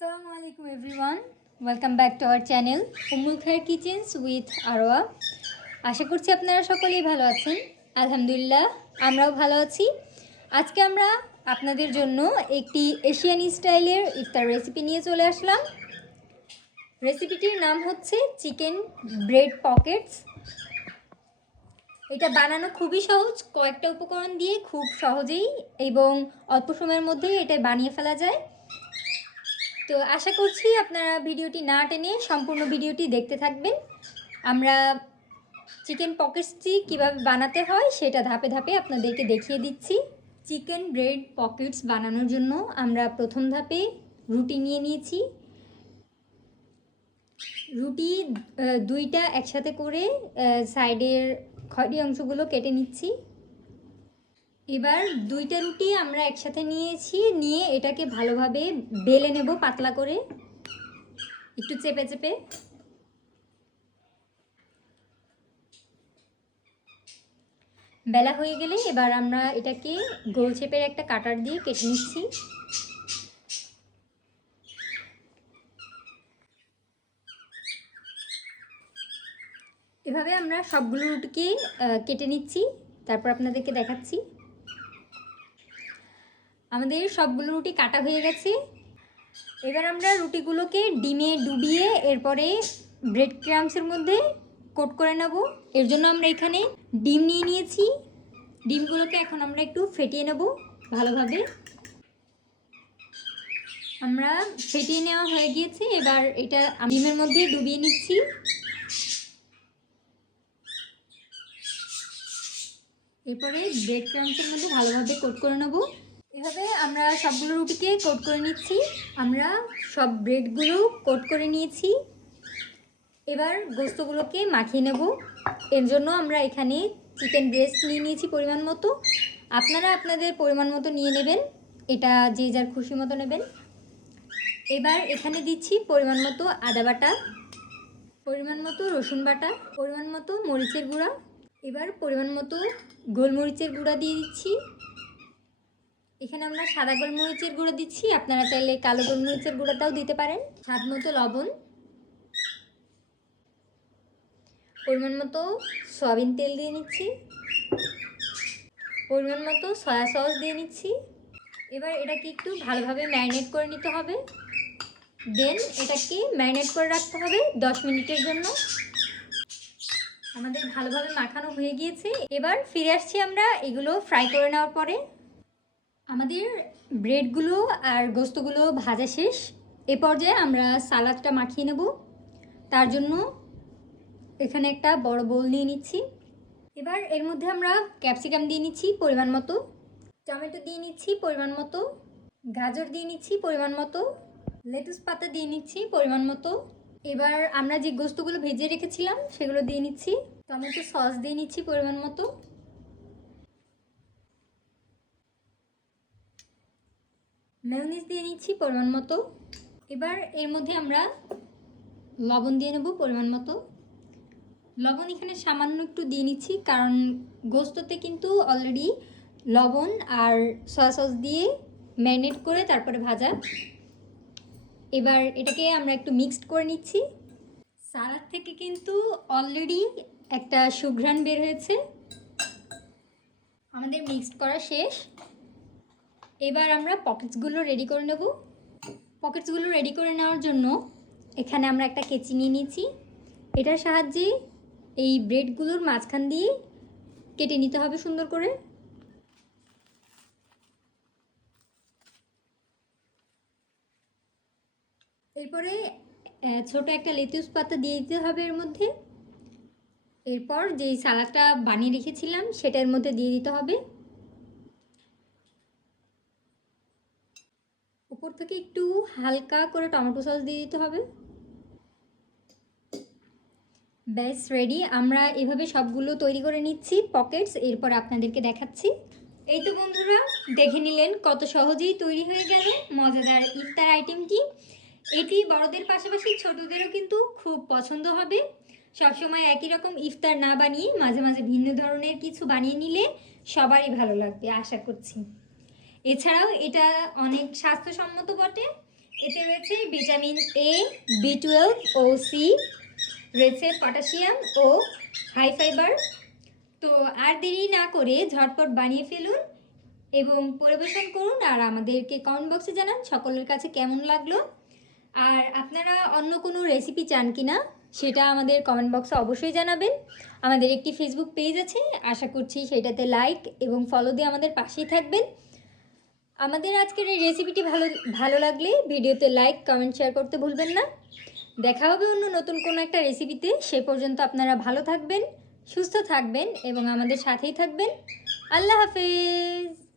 Assalamu alaikum everyone. Welcome back to our channel Ummul Khair Kitchens with Arwa. আশা করছি আপনারা সকলেই ভালো আছেন। আলহামদুলিল্লাহ আমরাও ভালো আছি। আজকে আমরা আপনাদের জন্য একটি এশিয়ান স্টাইলের ইফতার রেসিপি নিয়ে চলে আসলাম। রেসিপিটির নাম হচ্ছে চিকেন ব্রেড পকেটস। এটা বানানো খুবই সহজ, কয়েকটা উপকরণ দিয়ে খুব সহজেই এবং অল্প সময়ের মধ্যেই এটা বানিয়ে ফেলা যায়। তো আশা করছি আপনারা ভিডিওটি না টেনে সম্পূর্ণ ভিডিওটি দেখতে থাকবেন। আমরা চিকেন পকেটসটি কীভাবে বানাতে হয় সেটা ধাপে ধাপে আপনাদেরকে দেখিয়ে দিচ্ছি। চিকেন ব্রেড পকেটস বানানোর জন্য আমরা প্রথম ধাপে রুটি নিয়ে নিয়েছি। রুটি দুইটা একসাথে করে সাইডের খড়ি অংশগুলো কেটে নিচ্ছি। এবার দুইটা রুটি আমরা একসাথে নিয়ে এটাকে ভালোভাবে বেলে নেব, পাতলা করে একটু চেপে চেপে। বেলা হয়ে গেলে এবার আমরা এটাকে গোল শেপের একটা কাটার দিয়ে কেটে নিচ্ছি। এভাবে আমরা সবগুলো রুটিকে কেটে নিচ্ছি, তারপর আপনাদেরকে দেখাচ্ছি। আমাদের সবগুলো রুটি কাটা হয়ে গেছে। এবার আমরা রুটিগুলোকে ডিমে ডুবিয়ে এরপরে ব্রেড ক্রাম্বসের মধ্যে কোট করে নেব। এর জন্য আমরা এখানে ডিম নিয়ে নিয়েছি। ডিমগুলোকে এখন আমরা একটু ফেটিয়ে নেব ভালোভাবে। আমরা ফেটিয়ে নেওয়া হয়ে গিয়েছে। এবার এটা ডিমের মধ্যে ডুবিয়ে নিচ্ছি। এরপরে ব্রেড ক্রাম্বসের মধ্যে ভালোভাবে কোট করে নেব। এভাবে আমরা সবগুলো রুটিকে কোট করে নিচ্ছি। আমরা সব ব্রেডগুলো কোট করে নিয়েছি। এবার গোস্তগুলোকে মাখিয়ে নেব। এর জন্য আমরা এখানে চিকেন ব্রেস্ট নিয়ে নিয়েছি পরিমাণ মতো। আপনারা আপনাদের পরিমাণ মতো নিয়ে নেবেন, এটা যে যার খুশি মতো নেবেন। এবার এখানে দিচ্ছি পরিমাণ মতো আদা বাটা, পরিমাণ মতো রসুন বাটা, পরিমাণ মতো মরিচের গুঁড়া। এবার পরিমাণ মতো গোলমরিচের গুঁড়া দিয়ে দিচ্ছি। এখানে আমরা সাদা গোলমরিচের গুঁড়ো দিচ্ছি, আপনারা চাইলে কালো গোলমরিচের গুঁড়াটাও দিতে পারেন। স্বাদ মতো লবণ, পরিমাণ মতো সয়াবিন তেল দিয়ে নিচ্ছি, পরিমাণ মতো সয়া সস দিয়ে নিচ্ছি। এবার এটাকে একটু ভালোভাবে ম্যারিনেট করে নিতে হবে। দেন এটাকে ম্যারিনেট করে রাখতে হবে 10 মিনিটের জন্য। আমাদের ভালোভাবে মাখানো হয়ে গিয়েছে। এবার ফিরে আসছি আমরা এগুলো ফ্রাই করে নেওয়ার পরে। আমাদের ব্রেডগুলো আর গোস্তগুলো ভাজা শেষ। এ পর্যায়ে আমরা সালাদটা মাখিয়ে নেব। তার জন্য এখানে একটা বড় বোল নিয়ে নিচ্ছি। এবার এর মধ্যে আমরা ক্যাপসিকাম দিয়ে নিচ্ছি পরিমাণ মতো, টমেটো দিয়ে নিচ্ছি পরিমাণ মতো, গাজর দিয়ে নিচ্ছি পরিমাণ মতো, লেটুস পাতা দিয়ে নিচ্ছি পরিমাণ মতো। এবার আমরা যে গোস্তগুলো ভেজে রেখেছিলাম সেগুলো দিয়ে নিচ্ছি। টমেটো সস দিয়ে নিচ্ছি পরিমাণ মতো। মেয়োনিজ দিয়ে নিচ্ছি পরিমাণ মতো। এবার এর মধ্যে আমরা লবণ দিয়ে নেব পরিমাণ মতো। লবণ এখানে সামান্য একটু দিয়ে নিচ্ছি, কারণ গোস্ততে কিন্তু অলরেডি লবণ আর সয়া সস দিয়ে ম্যারিনেট করে তারপরে ভাজা। এবার এটাকে আমরা একটু মিক্সড করে নিচ্ছি। সালাদ থেকে কিন্তু অলরেডি একটা সুঘ্রাণ বের হয়েছে। আমাদের মিক্সড করা শেষ। এবার আমরা পকেটসগুলো রেডি করে নেব। পকেটসগুলো রেডি করে নেওয়ার জন্য এখানে আমরা একটা কেচি নিয়ে নিয়েছি। এটার সাহায্যে এই ব্রেডগুলোর মাঝখান দিয়ে কেটে নিতে হবে সুন্দর করে। এরপরে ছোট একটা লেটুস পাতা দিয়ে দিতে হবে এর মধ্যে। এরপর যেই সালাদটা বানিয়ে রেখেছিলাম সেটার মধ্যে দিয়ে দিতে হবে। উপর থেকে একটু হালকা করে টমেটো সস দিয়ে দিতে হবে। ব্যাস রেডি। আমরা এভাবে সবগুলো তৈরি করে নিচ্ছি পকেটস। এরপর আপনাদেরকে দেখাচ্ছি। এই তো বন্ধুরা, দেখে নিলেন কত সহজেই তৈরি হয়ে গেল মজাদার ইফতার আইটেমটি। এটি বড়দের পাশাপাশি ছোটদেরও কিন্তু খুব পছন্দ হবে। সবসময় একই রকম ইফতার না বানিয়ে মাঝে মাঝে ভিন্ন ধরনের কিছু বানিয়ে নিলে সবারই ভালো লাগবে আশা করছি। এছাড়াও এটা অনেক স্বাস্থ্যসম্মত বটে। এতে রয়েছে ভিটামিন এ, বি12 ও সি, রয়েছে পটাশিয়াম ও হাই ফাইবার। তো আর দেরি না করে ঝটপট বানিয়ে ফেলুন এবং পরিবেশন করুন, আর আমাদেরকে কমেন্ট বক্সে জানান সকলের কাছে কেমন লাগলো। আর আপনারা অন্য কোনো রেসিপি চান কি না সেটা আমাদের কমেন্ট বক্সে অবশ্যই জানাবেন। আমাদের একটি ফেসবুক পেজ আছে, আশা করছি সেটাতে লাইক এবং ফলো দিয়ে আমাদের পাশেই থাকবেন। আমাদের আজকের এই রেসিপিটি ভালো লাগলে ভিডিওতে লাইক, কমেন্ট, শেয়ার করতে ভুলবেন না। দেখা হবে অন্য নতুন কোনো একটা রেসিপিতে। সে পর্যন্ত আপনারা ভালো থাকবেন, সুস্থ থাকবেন এবং আমাদের সাথেই থাকবেন। আল্লাহ হাফেজ।